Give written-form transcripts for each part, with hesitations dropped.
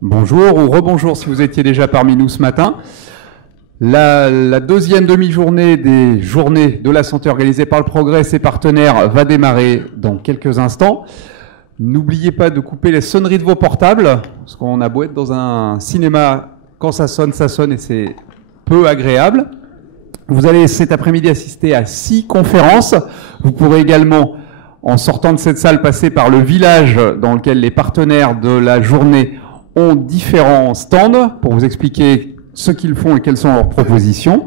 Bonjour ou rebonjour si vous étiez déjà parmi nous ce matin. La deuxième demi-journée des journées de la santé organisées par le Progrès et ses partenaires va démarrer dans quelques instants. N'oubliez pas de couper les sonneries de vos portables, parce qu'on a beau être dans un cinéma, quand ça sonne et c'est peu agréable. Vous allez cet après-midi assister à 6 conférences. Vous pourrez également, en sortant de cette salle, passer par le village dans lequel les partenaires de la journée ont différents stands pour vous expliquer ce qu'ils font et quelles sont leurs propositions.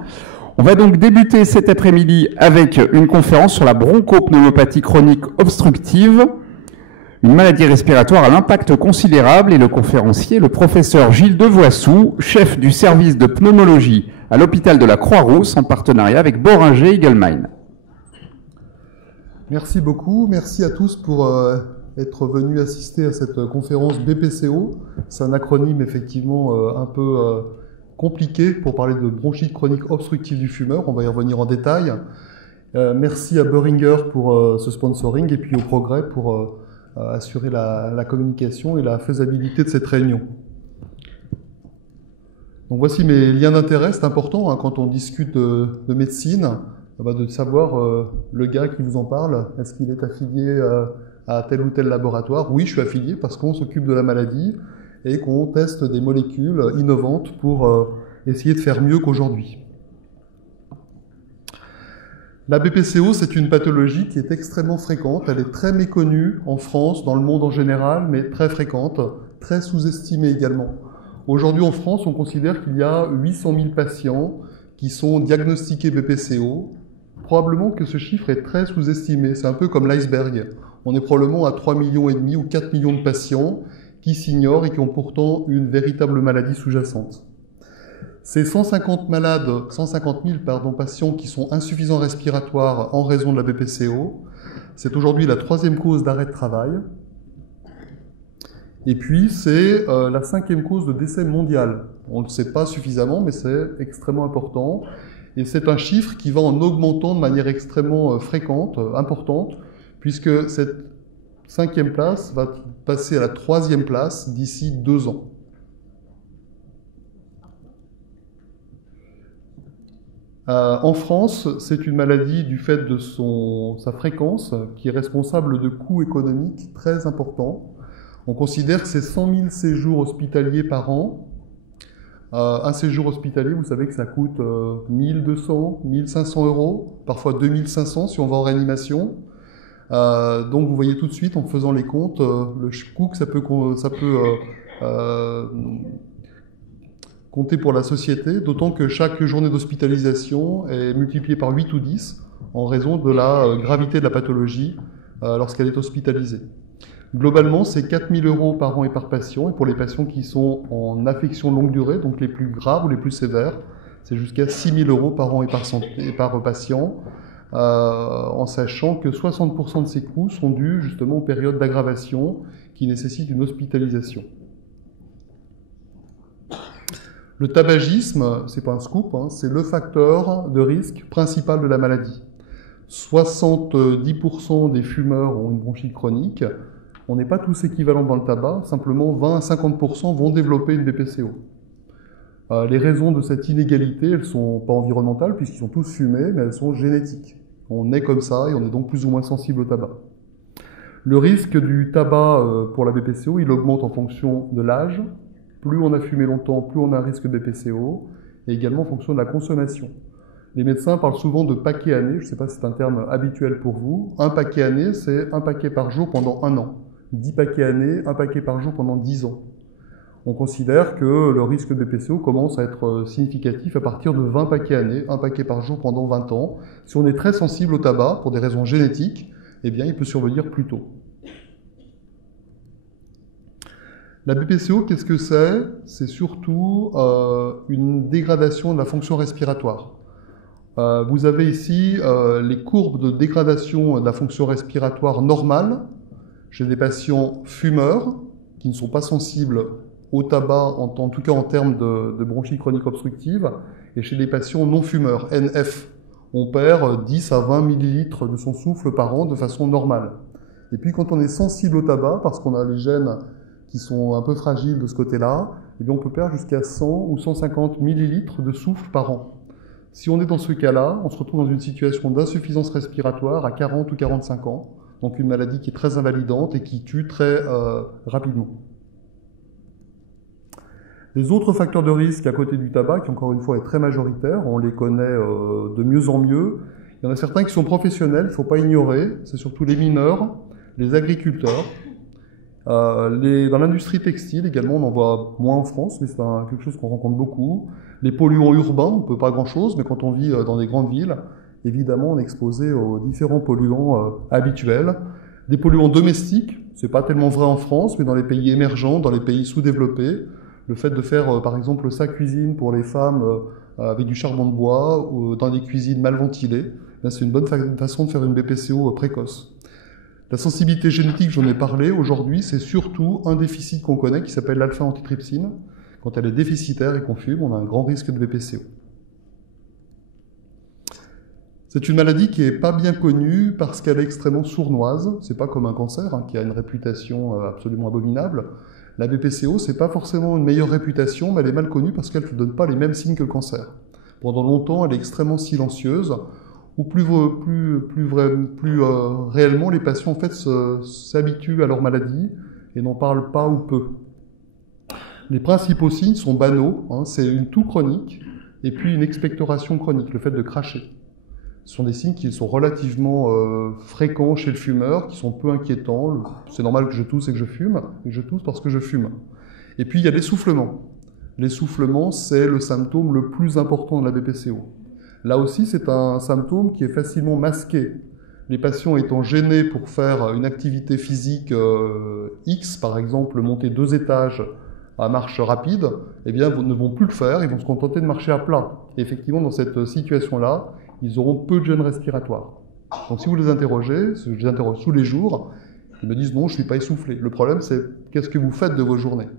On va donc débuter cet après-midi avec une conférence sur la bronchopneumopathie chronique obstructive, une maladie respiratoire à l'impact considérable, et le conférencier, le professeur Gilles Devoissou, chef du service de pneumologie à l'hôpital de la Croix-Rousse en partenariat avec Boehringer Ingelheim. Merci beaucoup, merci à tous pour être venus assister à cette conférence BPCO. C'est un acronyme effectivement un peu compliqué pour parler de bronchite chronique obstructive du fumeur, on va y revenir en détail. Merci à Boehringer pour ce sponsoring et puis au Progrès pour assurer la communication et la faisabilité de cette réunion. Donc voici mes liens d'intérêt, c'est important quand on discute de médecine, de savoir le gars qui vous en parle, est-ce qu'il est affilié à tel ou tel laboratoire? Oui, je suis affilié parce qu'on s'occupe de la maladie et qu'on teste des molécules innovantes pour essayer de faire mieux qu'aujourd'hui. La BPCO, c'est une pathologie qui est extrêmement fréquente, elle est très méconnue en France, dans le monde en général, mais très fréquente, très sous-estimée également. Aujourd'hui en France, on considère qu'il y a 800 000 patients qui sont diagnostiqués BPCO. Probablement que ce chiffre est très sous-estimé, c'est un peu comme l'iceberg. On est probablement à 3,5 millions ou 4 millions de patients qui s'ignorent et qui ont pourtant une véritable maladie sous-jacente. Ces 150 000 patients qui sont insuffisants respiratoires en raison de la BPCO, c'est aujourd'hui la 3e cause d'arrêt de travail. Et puis, c'est la 5e cause de décès mondial. On ne le sait pas suffisamment, mais c'est extrêmement important. Et c'est un chiffre qui va en augmentant de manière extrêmement fréquente, importante, puisque cette 5e place va passer à la 3e place d'ici 2 ans. En France, c'est une maladie du fait de sa fréquence qui est responsable de coûts économiques très importants. On considère que c'est 100 000 séjours hospitaliers par an. Un séjour hospitalier, vous savez que ça coûte 1 200, 1 500 euros, parfois 2 500 si on va en réanimation. Donc vous voyez tout de suite, en faisant les comptes, le coût que ça peut compter pour la société, d'autant que chaque journée d'hospitalisation est multipliée par 8 ou 10 en raison de la gravité de la pathologie lorsqu'elle est hospitalisée. Globalement, c'est 4 000 euros par an et par patient, et pour les patients qui sont en affection longue durée, donc les plus graves ou les plus sévères, c'est jusqu'à 6 000 euros par an et par patient, en sachant que 60% de ces coûts sont dus justement aux périodes d'aggravation qui nécessitent une hospitalisation. Le tabagisme, c'est pas un scoop, c'est le facteur de risque principal de la maladie. 70% des fumeurs ont une bronchite chronique. On n'est pas tous équivalents dans le tabac, simplement 20 à 50% vont développer une BPCO. Les raisons de cette inégalité, elles ne sont pas environnementales puisqu'ils sont tous fumés, mais elles sont génétiques. On est comme ça et on est donc plus ou moins sensible au tabac. Le risque du tabac pour la BPCO, il augmente en fonction de l'âge. Plus on a fumé longtemps, plus on a un risque de BPCO, et également en fonction de la consommation. Les médecins parlent souvent de paquet année, je ne sais pas si c'est un terme habituel pour vous. Un paquet année, c'est un paquet par jour pendant 1 an. 10 paquets année, un paquet par jour pendant 10 ans. On considère que le risque de BPCO commence à être significatif à partir de 20 paquets année, un paquet par jour pendant 20 ans. Si on est très sensible au tabac, pour des raisons génétiques, eh bien, il peut survenir plus tôt. La BPCO, qu'est-ce que c'est? C'est surtout une dégradation de la fonction respiratoire. Vous avez ici les courbes de dégradation de la fonction respiratoire normale chez des patients fumeurs qui ne sont pas sensibles au tabac, en tout cas en termes de bronchite chronique obstructive, et chez des patients non fumeurs, NF. On perd 10 à 20 millilitres de son souffle par an de façon normale. Et puis quand on est sensible au tabac, parce qu'on a les gènes qui sont un peu fragiles de ce côté-là, eh bien on peut perdre jusqu'à 100 ou 150 millilitres de souffle par an. Si on est dans ce cas-là, on se retrouve dans une situation d'insuffisance respiratoire à 40 ou 45 ans, donc une maladie qui est très invalidante et qui tue très rapidement. Les autres facteurs de risque à côté du tabac, qui encore une fois est très majoritaire, on les connaît de mieux en mieux. Il y en a certains qui sont professionnels, il ne faut pas ignorer, c'est surtout les mineurs, les agriculteurs. Dans l'industrie textile également, on en voit moins en France, mais c'est quelque chose qu'on rencontre beaucoup. Les polluants urbains, on ne peut pas grand-chose, mais quand on vit dans des grandes villes, évidemment on est exposé aux différents polluants habituels. Des polluants domestiques, c'est pas tellement vrai en France, mais dans les pays émergents, dans les pays sous-développés, le fait de faire par exemple sa cuisine pour les femmes avec du charbon de bois ou dans des cuisines mal ventilées, c'est une bonne façon de faire une BPCO précoce. La sensibilité génétique, j'en ai parlé, aujourd'hui c'est surtout un déficit qu'on connaît qui s'appelle l'alpha-antitrypsine. Quand elle est déficitaire et qu'on fume, on a un grand risque de BPCO. C'est une maladie qui n'est pas bien connue parce qu'elle est extrêmement sournoise. C'est pas comme un cancer qui a une réputation absolument abominable. La BPCO, c'est pas forcément une meilleure réputation, mais elle est mal connue parce qu'elle ne donne pas les mêmes signes que le cancer. Pendant longtemps, elle est extrêmement silencieuse, ou réellement, les patients en fait s'habituent à leur maladie et n'en parlent pas ou peu. Les principaux signes sont banaux, c'est une toux chronique et puis une expectoration chronique, le fait de cracher. Ce sont des signes qui sont relativement fréquents chez le fumeur, qui sont peu inquiétants. C'est normal que je tousse et que je fume, et je tousse parce que je fume. Et puis il y a l'essoufflement. L'essoufflement, c'est le symptôme le plus important de la BPCO. Là aussi, c'est un symptôme qui est facilement masqué. Les patients étant gênés pour faire une activité physique X, par exemple monter 2 étages à marche rapide, eh bien, ne vont plus le faire, ils vont se contenter de marcher à plat. Et effectivement, dans cette situation-là, ils auront peu de gêne respiratoire. Donc si vous les interrogez, je les interroge tous les jours, ils me disent non, je ne suis pas essoufflé. Le problème, c'est qu'est-ce que vous faites de vos journées?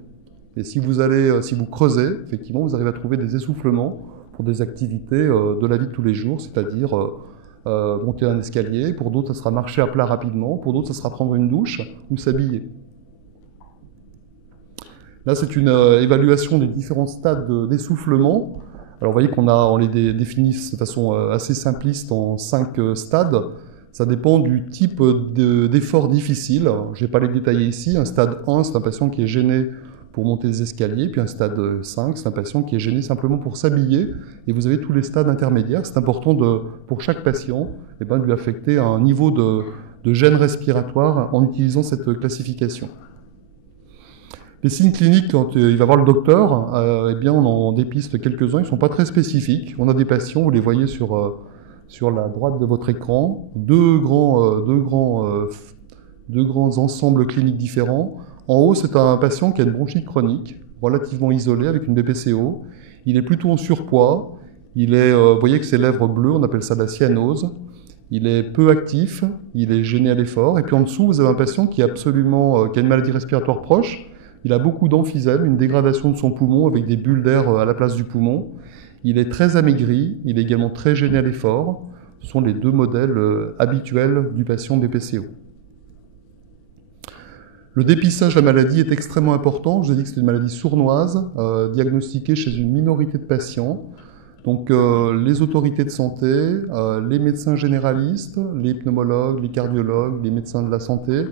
Et si vous creusez, effectivement, vous arrivez à trouver des essoufflements pour des activités de la vie de tous les jours, c'est-à-dire monter un escalier, pour d'autres, ça sera marcher à plat rapidement, pour d'autres, ça sera prendre une douche ou s'habiller. Là, c'est une évaluation des différents stades d'essoufflement. Alors, vous voyez on les définit de façon assez simpliste en 5 stades. Ça dépend du type d'effort difficile. Je ne vais pas les détailler ici. Un stade 1, c'est un patient qui est gêné pour monter les escaliers. Puis un stade 5, c'est un patient qui est gêné simplement pour s'habiller. Et vous avez tous les stades intermédiaires. C'est important pour chaque patient de lui affecter un niveau de gêne respiratoire en utilisant cette classification. Les signes cliniques, quand il va voir le docteur, eh bien on en dépiste quelques-uns, ils ne sont pas très spécifiques. On a des patients, vous les voyez sur la droite de votre écran, deux grands ensembles cliniques différents. En haut, c'est un patient qui a une bronchite chronique, relativement isolée, avec une BPCO. Il est plutôt en surpoids. Vous voyez que ses lèvres bleues, on appelle ça la cyanose. Il est peu actif, il est gêné à l'effort. Et puis en dessous, vous avez un patient qui a une maladie respiratoire proche. Il a beaucoup d'emphysème, une dégradation de son poumon avec des bulles d'air à la place du poumon. Il est très amaigri, il est également très gêné à l'effort. Ce sont les 2 modèles habituels du patient BPCO. Le dépistage de la maladie est extrêmement important. Je vous ai dit que c'est une maladie sournoise, diagnostiquée chez une minorité de patients. Donc les autorités de santé, les médecins généralistes, les pneumologues, les cardiologues, les médecins de la santé,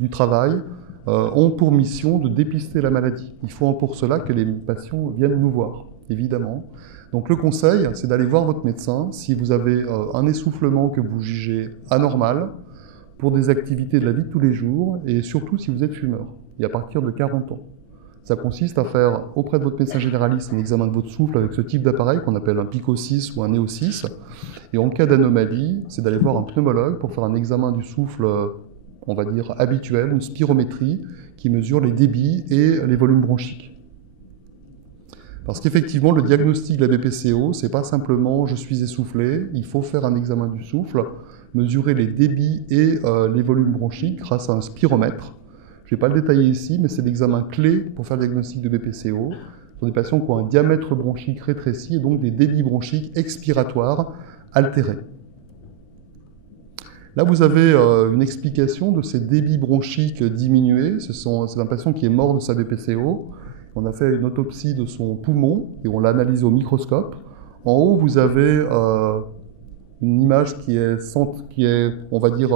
du travail, ont pour mission de dépister la maladie. Il faut pour cela que les patients viennent nous voir, évidemment. Donc le conseil, c'est d'aller voir votre médecin si vous avez un essoufflement que vous jugez anormal pour des activités de la vie de tous les jours et surtout si vous êtes fumeur, et à partir de 40 ans. Ça consiste à faire auprès de votre médecin généraliste un examen de votre souffle avec ce type d'appareil qu'on appelle un Pico 6 ou un Neo 6. Et en cas d'anomalie, c'est d'aller voir un pneumologue pour faire un examen du souffle, on va dire, habituel, une spirométrie qui mesure les débits et les volumes bronchiques. Parce qu'effectivement, le diagnostic de la BPCO, c'est pas simplement « je suis essoufflé », il faut faire un examen du souffle, mesurer les débits et les volumes bronchiques grâce à un spiromètre. Je ne vais pas le détailler ici, mais c'est l'examen clé pour faire le diagnostic de BPCO. Ce sont des patients qui ont un diamètre bronchique rétréci et donc des débits bronchiques expiratoires altérés. Là, vous avez une explication de ces débits bronchiques diminués. C'est un patient qui est mort de sa BPCO. On a fait une autopsie de son poumon et on l'a analysé au microscope. En haut, vous avez une image qui est, on va dire,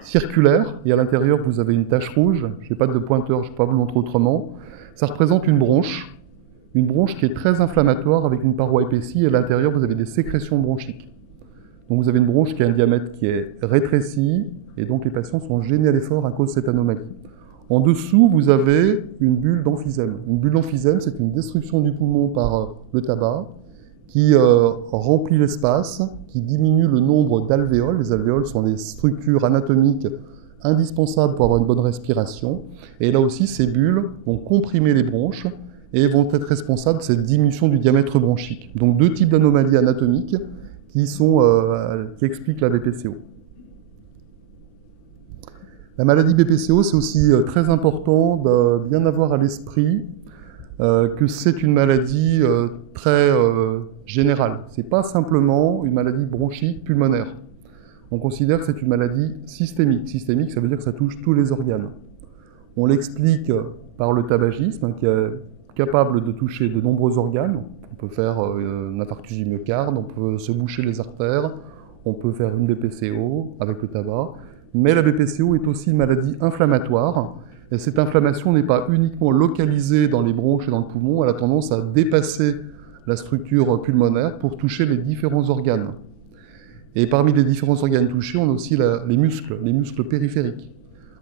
circulaire, et à l'intérieur, vous avez une tache rouge. Je n'ai pas de pointeur, je ne peux pas vous le montrer autrement. Ça représente une bronche qui est très inflammatoire avec une paroi épaissie, et à l'intérieur, vous avez des sécrétions bronchiques. Donc vous avez une bronche qui a un diamètre qui est rétréci, et donc les patients sont gênés à l'effort à cause de cette anomalie. En dessous, vous avez une bulle d'emphysème. Une bulle d'emphysème, c'est une destruction du poumon par le tabac qui remplit l'espace, qui diminue le nombre d'alvéoles. Les alvéoles sont des structures anatomiques indispensables pour avoir une bonne respiration. Et là aussi, ces bulles vont comprimer les bronches et vont être responsables de cette diminution du diamètre bronchique. Donc deux types d'anomalies anatomiques qui expliquent la BPCO. La maladie BPCO, c'est aussi très important de bien avoir à l'esprit que c'est une maladie très générale. C'est pas simplement une maladie bronchique pulmonaire. On considère que c'est une maladie systémique. Systémique, ça veut dire que ça touche tous les organes. On l'explique par le tabagisme, qui est capable de toucher de nombreux organes. On peut faire un infarctus du myocarde, on peut se boucher les artères, on peut faire une BPCO avec le tabac. Mais la BPCO est aussi une maladie inflammatoire. Et cette inflammation n'est pas uniquement localisée dans les bronches et dans le poumon, elle a tendance à dépasser la structure pulmonaire pour toucher les différents organes. Et parmi les différents organes touchés, on a aussi les muscles périphériques.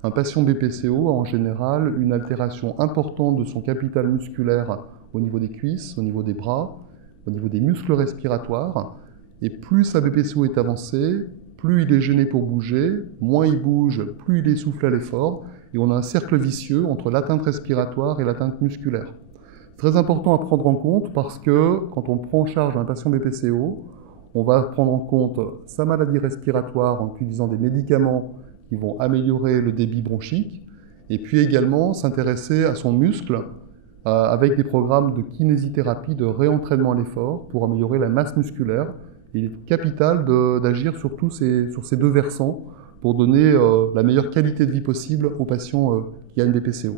Un patient BPCO a en général une altération importante de son capital musculaire au niveau des cuisses, au niveau des bras, au niveau des muscles respiratoires. Et plus sa BPCO est avancée, plus il est gêné pour bouger, moins il bouge, plus il essouffle à l'effort. Et on a un cercle vicieux entre l'atteinte respiratoire et l'atteinte musculaire. Très important à prendre en compte parce que quand on prend en charge un patient BPCO, on va prendre en compte sa maladie respiratoire en utilisant des médicaments qui vont améliorer le débit bronchique, et puis également s'intéresser à son muscle avec des programmes de kinésithérapie, de réentraînement à l'effort pour améliorer la masse musculaire. Il est capital d'agir sur ces deux versants pour donner la meilleure qualité de vie possible aux patients qui a une BPCO.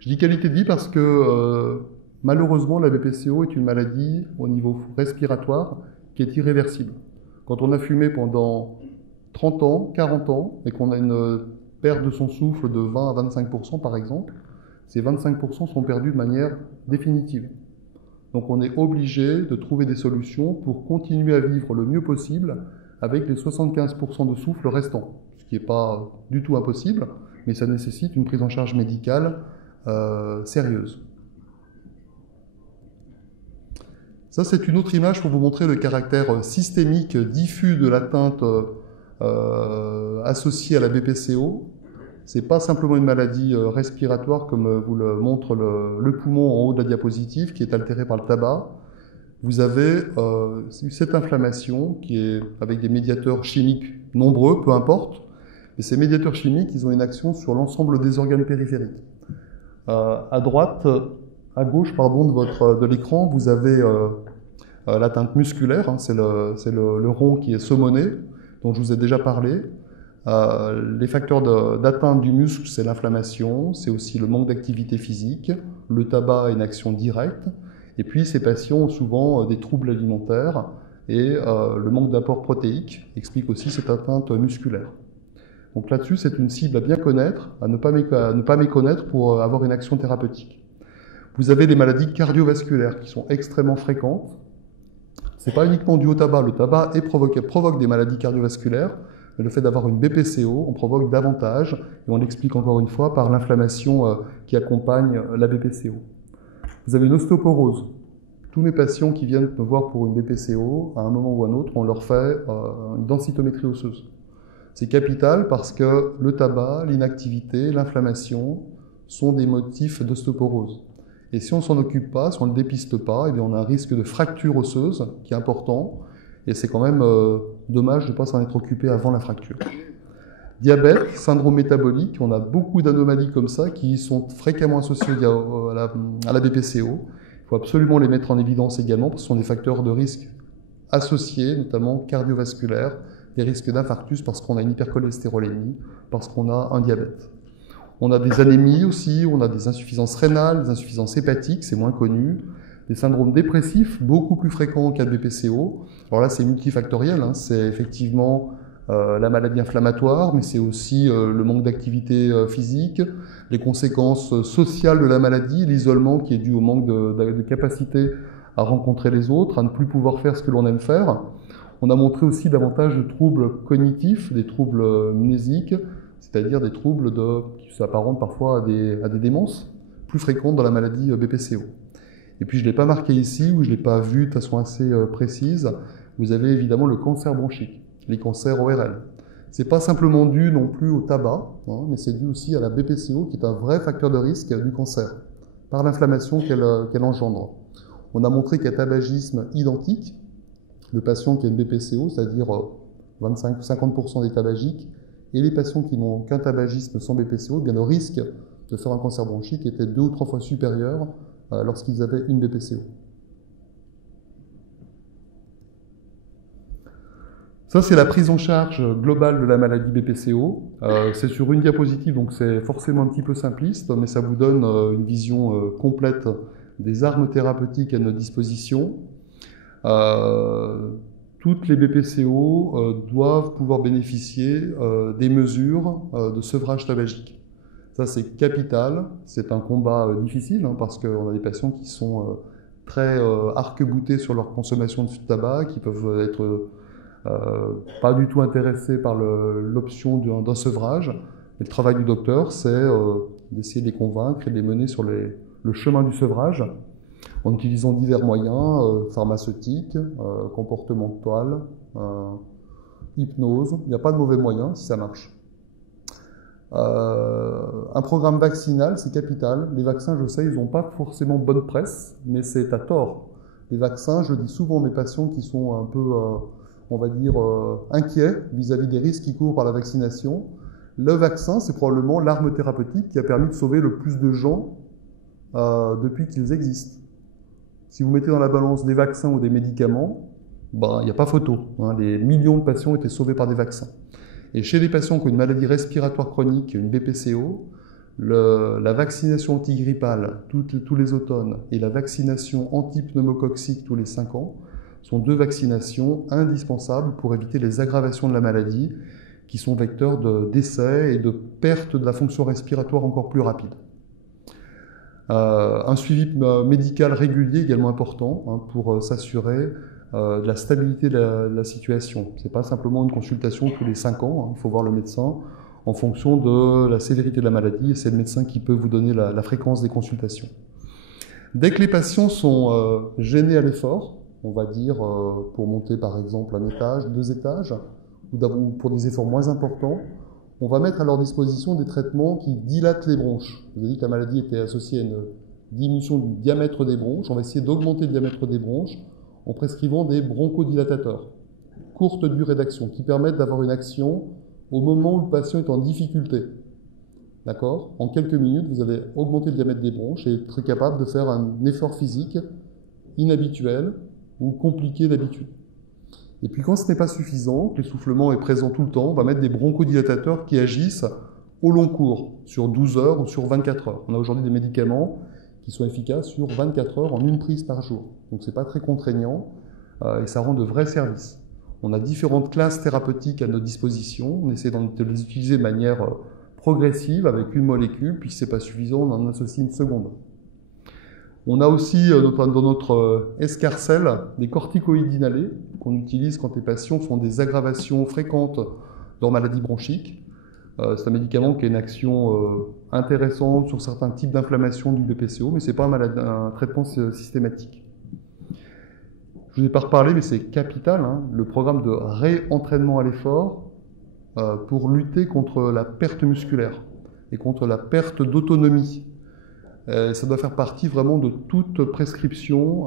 Je dis qualité de vie parce que malheureusement la BPCO est une maladie au niveau respiratoire qui est irréversible. Quand on a fumé pendant 30 ans, 40 ans et qu'on a une perte de son souffle de 20 à 25% par exemple, ces 25% sont perdus de manière définitive. Donc on est obligé de trouver des solutions pour continuer à vivre le mieux possible avec les 75% de souffle restants, ce qui n'est pas du tout impossible, mais ça nécessite une prise en charge médicale sérieuse. Ça, c'est une autre image pour vous montrer le caractère systémique diffus de l'atteinte associée à la BPCO. Ce n'est pas simplement une maladie respiratoire comme vous le montre le poumon en haut de la diapositive qui est altéré par le tabac. Vous avez cette inflammation qui est avec des médiateurs chimiques nombreux, peu importe. Et ces médiateurs chimiques, ils ont une action sur l'ensemble des organes périphériques. À gauche, de l'écran, vous avez l'atteinte musculaire, hein, c'est le rond qui est saumonné, dont je vous ai déjà parlé. Les facteurs d'atteinte du muscle, c'est l'inflammation, c'est aussi le manque d'activité physique, le tabac a une action directe. Et puis, ces patients ont souvent des troubles alimentaires et le manque d'apport protéique explique aussi cette atteinte musculaire. Donc là-dessus, c'est une cible à bien connaître, à ne pas méconnaître pour avoir une action thérapeutique. Vous avez des maladies cardiovasculaires qui sont extrêmement fréquentes. Ce n'est pas uniquement dû au tabac. Le tabac provoque des maladies cardiovasculaires, mais le fait d'avoir une BPCO, on provoque davantage, et on l'explique encore une fois par l'inflammation qui accompagne la BPCO. Vous avez une ostéoporose. Tous mes patients qui viennent me voir pour une BPCO, à un moment ou à un autre, on leur fait une densitométrie osseuse. C'est capital parce que le tabac, l'inactivité, l'inflammation sont des motifs d'ostéoporose. Et si on ne s'en occupe pas, si on ne le dépiste pas, eh bien on a un risque de fracture osseuse qui est important. Et c'est quand même dommage de ne pas s'en être occupé avant la fracture. Diabète, syndrome métabolique, on a beaucoup d'anomalies comme ça qui sont fréquemment associées à la BPCO. Il faut absolument les mettre en évidence également parce que ce sont des facteurs de risque associés, notamment cardiovasculaires, des risques d'infarctus parce qu'on a une hypercholestérolémie, parce qu'on a un diabète. On a des anémies aussi, on a des insuffisances rénales, des insuffisances hépatiques, c'est moins connu, des syndromes dépressifs, beaucoup plus fréquents en cas de BPCO. Alors là, c'est multifactoriel, hein. C'est effectivement la maladie inflammatoire, mais c'est aussi le manque d'activité physique, les conséquences sociales de la maladie, l'isolement qui est dû au manque de capacité à rencontrer les autres, à ne plus pouvoir faire ce que l'on aime faire. On a montré aussi davantage de troubles cognitifs, des troubles mnésiques, c'est-à-dire des troubles qui s'apparentent parfois à des démences, plus fréquentes dans la maladie BPCO. Et puis je ne l'ai pas marqué ici, ou je ne l'ai pas vu de façon assez précise, vous avez évidemment le cancer bronchique, les cancers ORL. Ce n'est pas simplement dû non plus au tabac, hein, mais c'est dû aussi à la BPCO, qui est un vrai facteur de risque du cancer, par l'inflammation qu'elle engendre. On a montré qu'un tabagisme identique, le patient qui a une BPCO, c'est-à-dire 25-50% des tabagiques, et les patients qui n'ont qu'un tabagisme sans BPCO, eh bien le risque de faire un cancer bronchique était 2 ou 3 fois supérieur lorsqu'ils avaient une BPCO. Ça, c'est la prise en charge globale de la maladie BPCO. C'est sur une diapositive, donc c'est forcément un petit peu simpliste, mais ça vous donne une vision complète des armes thérapeutiques à notre disposition. Toutes les BPCO doivent pouvoir bénéficier des mesures de sevrage tabagique. Ça, c'est capital. C'est un combat difficile, hein, parce qu'on a des patients qui sont très arc-boutés sur leur consommation de tabac, qui peuvent être pas du tout intéressés par l'option d'un sevrage. Et le travail du docteur, c'est d'essayer de les convaincre et de les mener sur le chemin du sevrage, en utilisant divers moyens, pharmaceutiques, comportementaux, hypnose. Il n'y a pas de mauvais moyens si ça marche. Un programme vaccinal, c'est capital. Les vaccins, je sais, ils n'ont pas forcément bonne presse, mais c'est à tort. Les vaccins, je dis souvent à mes patients qui sont un peu, on va dire, inquiets vis-à-vis des risques qui courent par la vaccination. Le vaccin, c'est probablement l'arme thérapeutique qui a permis de sauver le plus de gens depuis qu'ils existent. Si vous mettez dans la balance des vaccins ou des médicaments, ben, il n'y a pas photo, hein. Des millions de patients ont été sauvés par des vaccins. Et chez les patients qui ont une maladie respiratoire chronique, une BPCO, la vaccination antigrippale tous les automnes et la vaccination antipneumococcique tous les 5 ans sont 2 vaccinations indispensables pour éviter les aggravations de la maladie qui sont vecteurs de décès et de perte de la fonction respiratoire encore plus rapide. Un suivi médical régulier également important, hein, pour s'assurer de la stabilité de la situation. Ce n'est pas simplement une consultation tous les 5 ans, hein, il faut voir le médecin en fonction de la sévérité de la maladie, et c'est le médecin qui peut vous donner la fréquence des consultations. Dès que les patients sont gênés à l'effort, on va dire pour monter par exemple un étage, 2 étages, ou pour des efforts moins importants, on va mettre à leur disposition des traitements qui dilatent les bronches. Je vous ai dit que la maladie était associée à une diminution du diamètre des bronches. On va essayer d'augmenter le diamètre des bronches en prescrivant des bronchodilatateurs, courte durée d'action, qui permettent d'avoir une action au moment où le patient est en difficulté. D'accord ? En quelques minutes, vous allez augmenter le diamètre des bronches et être capable de faire un effort physique inhabituel ou compliqué d'habitude. Et puis quand ce n'est pas suffisant, que l'essoufflement est présent tout le temps, on va mettre des bronchodilatateurs qui agissent au long cours, sur 12 heures ou sur 24 heures. On a aujourd'hui des médicaments qui sont efficaces sur 24 heures en une prise par jour. Donc c'est pas très contraignant et ça rend de vrais services. On a différentes classes thérapeutiques à notre disposition, on essaie de les utiliser de manière progressive avec une molécule, puis si c'est pas suffisant, on en associe une seconde. On a aussi dans notre escarcelle des corticoïdes inhalés qu'on utilise quand les patients font des aggravations fréquentes dans maladie bronchique. C'est un médicament qui a une action intéressante sur certains types d'inflammation du BPCO, mais ce n'est pas un traitement systématique. Je ne vous ai pas reparlé, mais c'est capital, hein, le programme de réentraînement à l'effort pour lutter contre la perte musculaire et contre la perte d'autonomie. Ça doit faire partie vraiment de toute prescription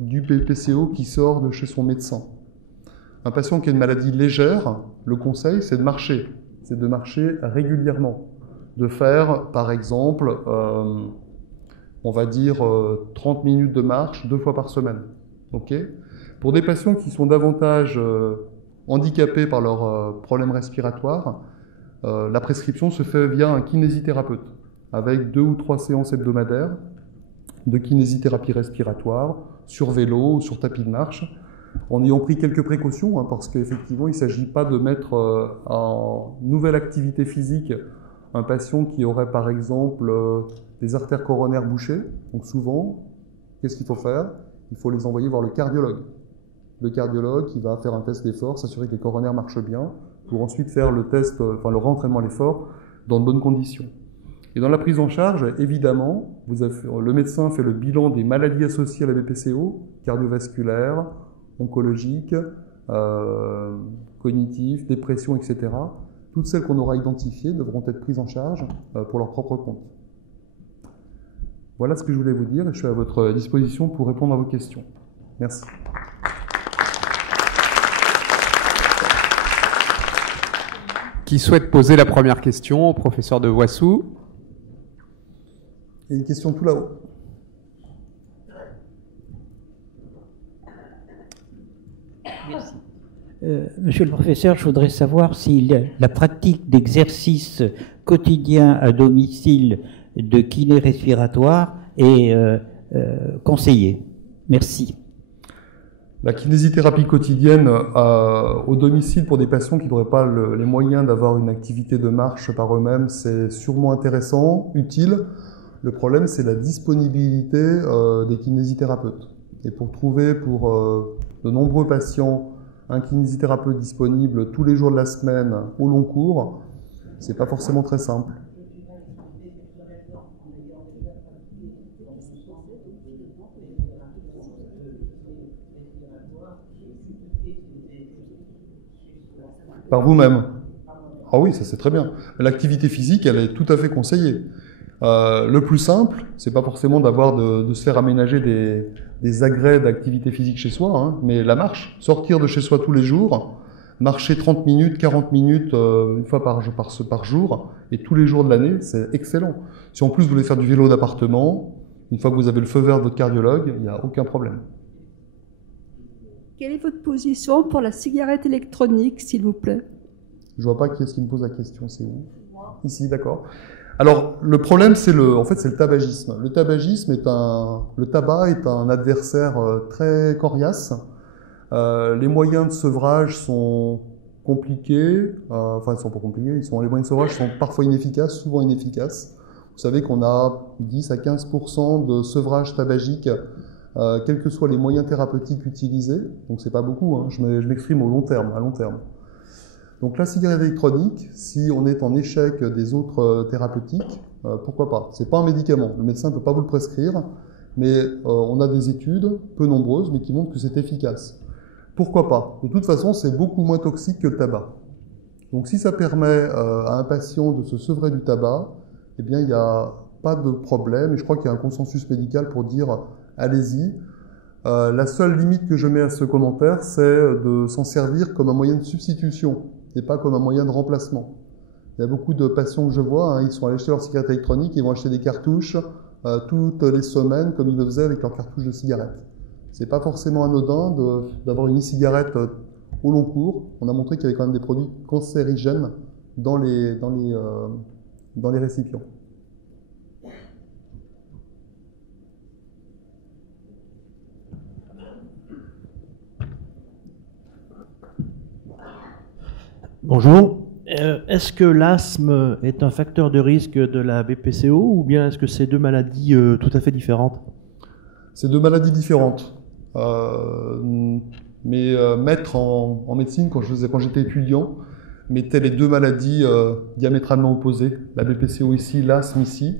du BPCO qui sort de chez son médecin. Un patient qui a une maladie légère, le conseil, c'est de marcher. C'est de marcher régulièrement. De faire, par exemple, on va dire 30 minutes de marche 2 fois par semaine. Okay ? Pour des patients qui sont davantage handicapés par leurs problèmes respiratoires, la prescription se fait via un kinésithérapeute, avec 2 ou 3 séances hebdomadaires de kinésithérapie respiratoire, sur vélo ou sur tapis de marche, en ayant pris quelques précautions, parce qu'effectivement, il ne s'agit pas de mettre en nouvelle activité physique un patient qui aurait par exemple des artères coronaires bouchées. Donc souvent, qu'est-ce qu'il faut faire? Il faut les envoyer voir le cardiologue. Le cardiologue qui va faire un test d'effort, s'assurer que les coronaires marchent bien, pour ensuite faire le test, le rentraînement à l'effort dans de bonnes conditions. Et dans la prise en charge, évidemment, le médecin fait le bilan des maladies associées à la BPCO, cardiovasculaires, oncologiques, cognitives, dépression, etc. Toutes celles qu'on aura identifiées devront être prises en charge pour leur propre compte. Voilà ce que je voulais vous dire et je suis à votre disposition pour répondre à vos questions. Merci. Qui souhaite poser la première question au professeur de Voissou? Il y a une question tout là-haut. Merci. Monsieur le professeur, je voudrais savoir si la pratique d'exercice quotidien à domicile de kiné respiratoire est conseillée. Merci. La kinésithérapie quotidienne au domicile pour des patients qui n'auraient pas les moyens d'avoir une activité de marche par eux-mêmes, c'est sûrement intéressant, utile. Le problème, c'est la disponibilité des kinésithérapeutes. Et pour trouver pour de nombreux patients un kinésithérapeute disponible tous les jours de la semaine au long cours, c'est pas forcément très simple. Par vous-même. Ah oui, ça c'est très bien. L'activité physique, elle est tout à fait conseillée. Le plus simple, c'est pas forcément de se faire aménager des agrès d'activité physique chez soi, mais la marche, sortir de chez soi tous les jours, marcher 30 minutes, 40 minutes, une fois par jour, et tous les jours de l'année, c'est excellent. Si en plus vous voulez faire du vélo d'appartement, une fois que vous avez le feu vert de votre cardiologue, il n'y a aucun problème. Quelle est votre position pour la cigarette électronique, s'il vous plaît? Je vois pas qui est-ce qui me pose la question, c'est où? Ici, d'accord. Alors, le problème, c'est le tabagisme. Le tabac est un adversaire très coriace. Les moyens de sevrage sont compliqués. Ils sont pas compliqués. Les moyens de sevrage sont parfois inefficaces, souvent inefficaces. Vous savez qu'on a 10 à 15% de sevrage tabagique, quels que soient les moyens thérapeutiques utilisés. Donc, c'est pas beaucoup. Je m'exprime à long terme. Donc la cigarette électronique, si on est en échec des autres thérapeutiques, pourquoi pas? C'est pas un médicament, le médecin ne peut pas vous le prescrire, mais on a des études, peu nombreuses, mais qui montrent que c'est efficace. Pourquoi pas? De toute façon, c'est beaucoup moins toxique que le tabac. Donc si ça permet à un patient de se sevrer du tabac, eh bien il n'y a pas de problème, et je crois qu'il y a un consensus médical pour dire allez-y. La seule limite que je mets à ce commentaire, c'est de s'en servir comme un moyen de substitution, et pas comme un moyen de remplacement. Il y a beaucoup de patients que je vois, ils sont allés acheter leur cigarette électronique, ils vont acheter des cartouches toutes les semaines, comme ils le faisaient avec leurs cartouches de cigarettes. C'est pas forcément anodin d'avoir une e-cigarette au long cours. On a montré qu'il y avait quand même des produits cancérigènes dans les récipients. Bonjour. Est-ce que l'asthme est un facteur de risque de la BPCO ou bien est-ce que c'est deux maladies tout à fait différentes? C'est deux maladies différentes. Maître en médecine, quand j'étais étudiant, mettait les deux maladies diamétralement opposées. La BPCO ici, l'asthme ici.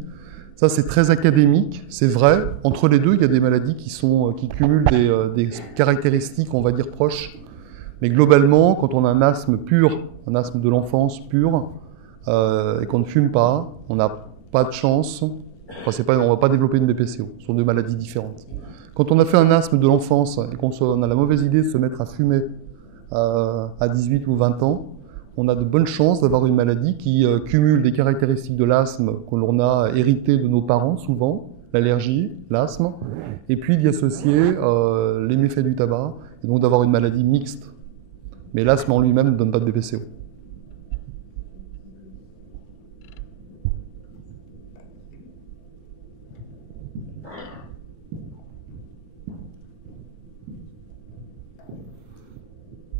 Ça, c'est très académique, c'est vrai. Entre les deux, il y a des maladies qui cumulent des caractéristiques, on va dire, proches. Mais globalement, quand on a un asthme pur, un asthme de l'enfance pur, et qu'on ne fume pas, on n'a pas de chance. On ne va pas développer une BPCO. Ce sont deux maladies différentes. Quand on a fait un asthme de l'enfance et qu'on a la mauvaise idée de se mettre à fumer à 18 ou 20 ans, on a de bonnes chances d'avoir une maladie qui cumule des caractéristiques de l'asthme qu'on a hérité de nos parents souvent, l'allergie, l'asthme, et puis d'y associer les méfaits du tabac, et donc d'avoir une maladie mixte. Mais l'asthme en lui-même ne donne pas de BPCO.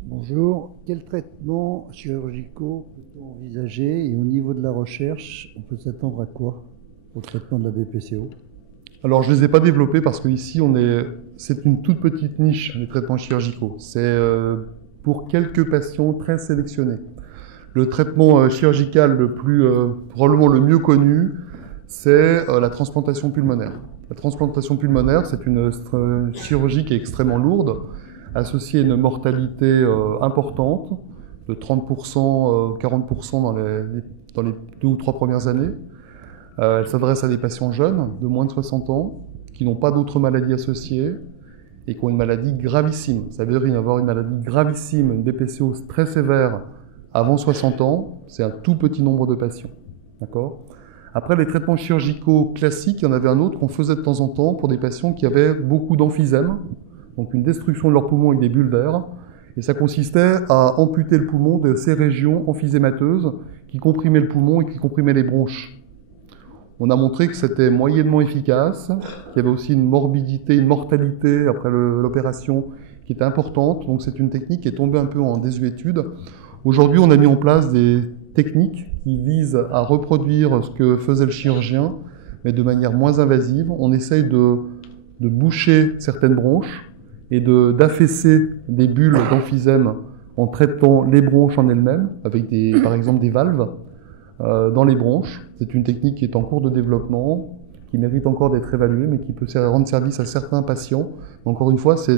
Bonjour. Quels traitements chirurgicaux peut-on envisager et au niveau de la recherche, on peut s'attendre à quoi pour le traitement de la BPCO? Alors, je ne les ai pas développés parce qu'ici, c'est une toute petite niche, les traitements chirurgicaux. C'est pour quelques patients très sélectionnés. Le traitement chirurgical probablement le mieux connu, c'est la transplantation pulmonaire. La transplantation pulmonaire, c'est une chirurgie qui est extrêmement lourde, associée à une mortalité importante, de 30%, 40% dans les 2 ou 3 premières années. Elle s'adresse à des patients jeunes, de moins de 60 ans, qui n'ont pas d'autres maladies associées et qui ont une maladie gravissime. Ça veut dire qu'il va y avoir une maladie gravissime, une BPCO très sévère avant 60 ans, c'est un tout petit nombre de patients. D'accord ? Après, les traitements chirurgicaux classiques, il y en avait un autre qu'on faisait de temps en temps pour des patients qui avaient beaucoup d'emphysème, donc une destruction de leur poumon avec des bulles d'air, et ça consistait à amputer le poumon de ces régions emphysémateuses qui comprimaient le poumon et qui comprimaient les bronches. On a montré que c'était moyennement efficace, qu'il y avait aussi une morbidité, une mortalité après l'opération qui était importante. Donc c'est une technique qui est tombée un peu en désuétude. Aujourd'hui, on a mis en place des techniques qui visent à reproduire ce que faisait le chirurgien, mais de manière moins invasive. On essaye de boucher certaines bronches et d'affaisser des bulles d'emphysème en traitant les bronches en elles-mêmes, avec par exemple des valves. Dans les bronches. C'est une technique qui est en cours de développement, qui mérite encore d'être évaluée, mais qui peut rendre service à certains patients. Encore une fois, c'est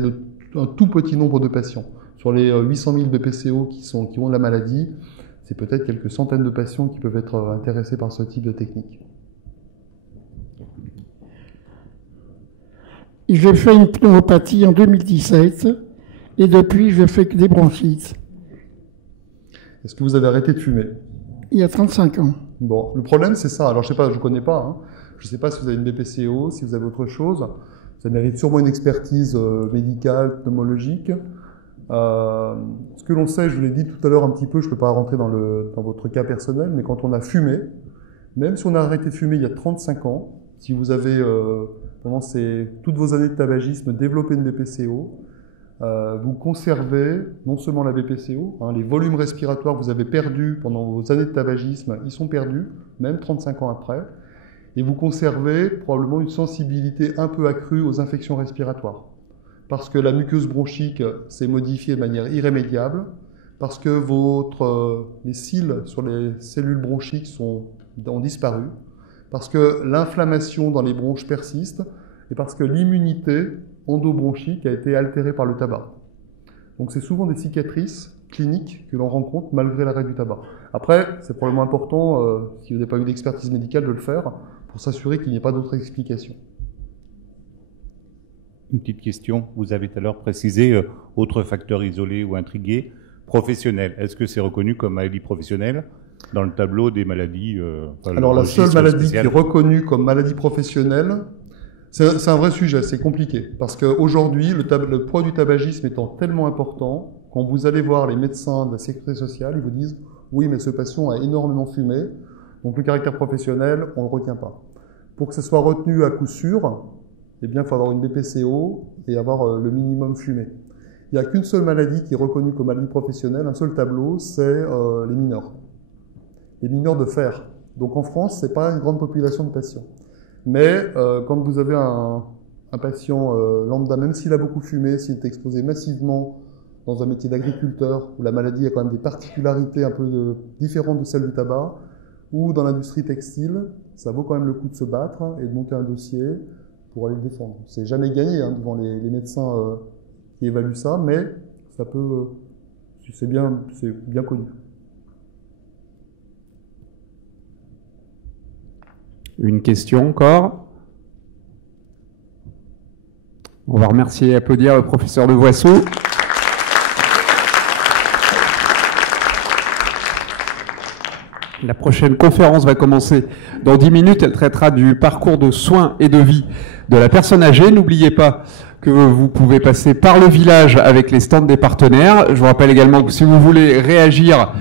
un tout petit nombre de patients. Sur les 800 000 BPCO qui ont la maladie, c'est peut-être quelques centaines de patients qui peuvent être intéressés par ce type de technique. J'ai fait une pneumopathie en 2017 et depuis, je fais que des bronchites. Est-ce que vous avez arrêté de fumer ? Il y a 35 ans. Bon, le problème, c'est ça. Alors, je sais pas, je connais pas. Hein. Je sais pas si vous avez une BPCO, si vous avez autre chose. Ça mérite sûrement une expertise médicale, pneumologique. Ce que l'on sait, je vous l'ai dit tout à l'heure un petit peu, je peux pas rentrer dans votre cas personnel, mais quand on a fumé, même si on a arrêté de fumer il y a 35 ans, si vous avez, pendant toutes vos années de tabagisme, développé une BPCO, vous conservez non seulement la BPCO, les volumes respiratoires que vous avez perdus pendant vos années de tabagisme, ils sont perdus, même 35 ans après, et vous conservez probablement une sensibilité un peu accrue aux infections respiratoires. Parce que la muqueuse bronchique s'est modifiée de manière irrémédiable, parce que les cils sur les cellules bronchiques ont disparu, parce que l'inflammation dans les bronches persiste, et parce que l'immunité endobronchique a été altérée par le tabac. Donc c'est souvent des cicatrices cliniques que l'on rencontre malgré l'arrêt du tabac. Après, c'est probablement important, si vous n'avez pas eu d'expertise médicale, de le faire pour s'assurer qu'il n'y ait pas d'autres explications. Une petite question, vous avez tout à l'heure précisé autre facteur isolé ou intrigué, professionnel. Est-ce que c'est reconnu comme maladie professionnelle dans le tableau des maladies Alors la seule maladie qui est reconnue comme maladie professionnelle, c'est un vrai sujet, c'est compliqué. Parce qu'aujourd'hui, le poids du tabagisme étant tellement important, quand vous allez voir les médecins de la sécurité sociale, ils vous disent « Oui, mais ce patient a énormément fumé, donc le caractère professionnel, on ne le retient pas. » Pour que ce soit retenu à coup sûr, eh bien, il faut avoir une BPCO et avoir le minimum fumé. Il n'y a qu'une seule maladie qui est reconnue comme maladie professionnelle, un seul tableau, c'est les mineurs. Les mineurs de fer. Donc en France, ce n'est pas une grande population de patients. Mais quand vous avez un patient lambda, même s'il a beaucoup fumé, s'il est exposé massivement dans un métier d'agriculteur, où la maladie a quand même des particularités un peu différentes de celles du tabac, ou dans l'industrie textile, ça vaut quand même le coup de se battre et de monter un dossier pour aller le défendre. C'est jamais gagné devant les médecins qui évaluent ça, mais ça peut, c'est bien connu. Une question encore? On va remercier et applaudir le professeur de Voissou. La prochaine conférence va commencer dans 10 minutes. Elle traitera du parcours de soins et de vie de la personne âgée. N'oubliez pas que vous pouvez passer par le village avec les stands des partenaires. Je vous rappelle également que si vous voulez réagir